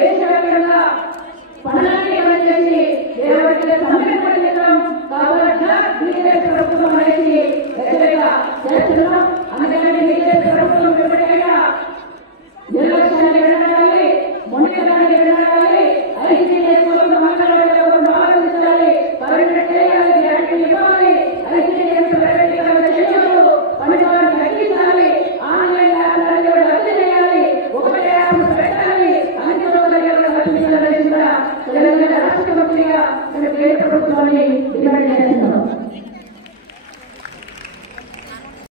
దేశవ్యాప్తంగా పనులన్నీ పనిచేసి ఎవరైతే సమ్మె పనిచేద్దాం కాబట్టి బీజేపీ ప్రభుత్వం అనేది హెచ్చరిక చేస్తున్నాం. అందుకని బీజేపీ ప్రభుత్వం ఎప్పటికైనా నిర్లక్ష్యాన్ని వినడాలి, మొండితనాన్ని వినడాలి, ఐసీడీఎస్ కోసం ఆలోచించాలి, పర్మిట్ చేయాలి, గ్యారెంటీ ఇవ్వాలి, ఐసీడీఎస్ ప్రైవేటీకరణ చేయకూడదు, పనివారిని తగ్గించాలి, ఆన్లైన్ ల్యాబ్లను రద్దు చేయాలి, ఒకటే యాప్స్ పెట్టాలి, అన్ని సౌకర్యాలను కల్పించాలని కూడా తెలంగాణ రాష్ట్ర మంత్రిగా కేంద్ర ప్రభుత్వాన్ని డిమాండ్ చేస్తున్నాం.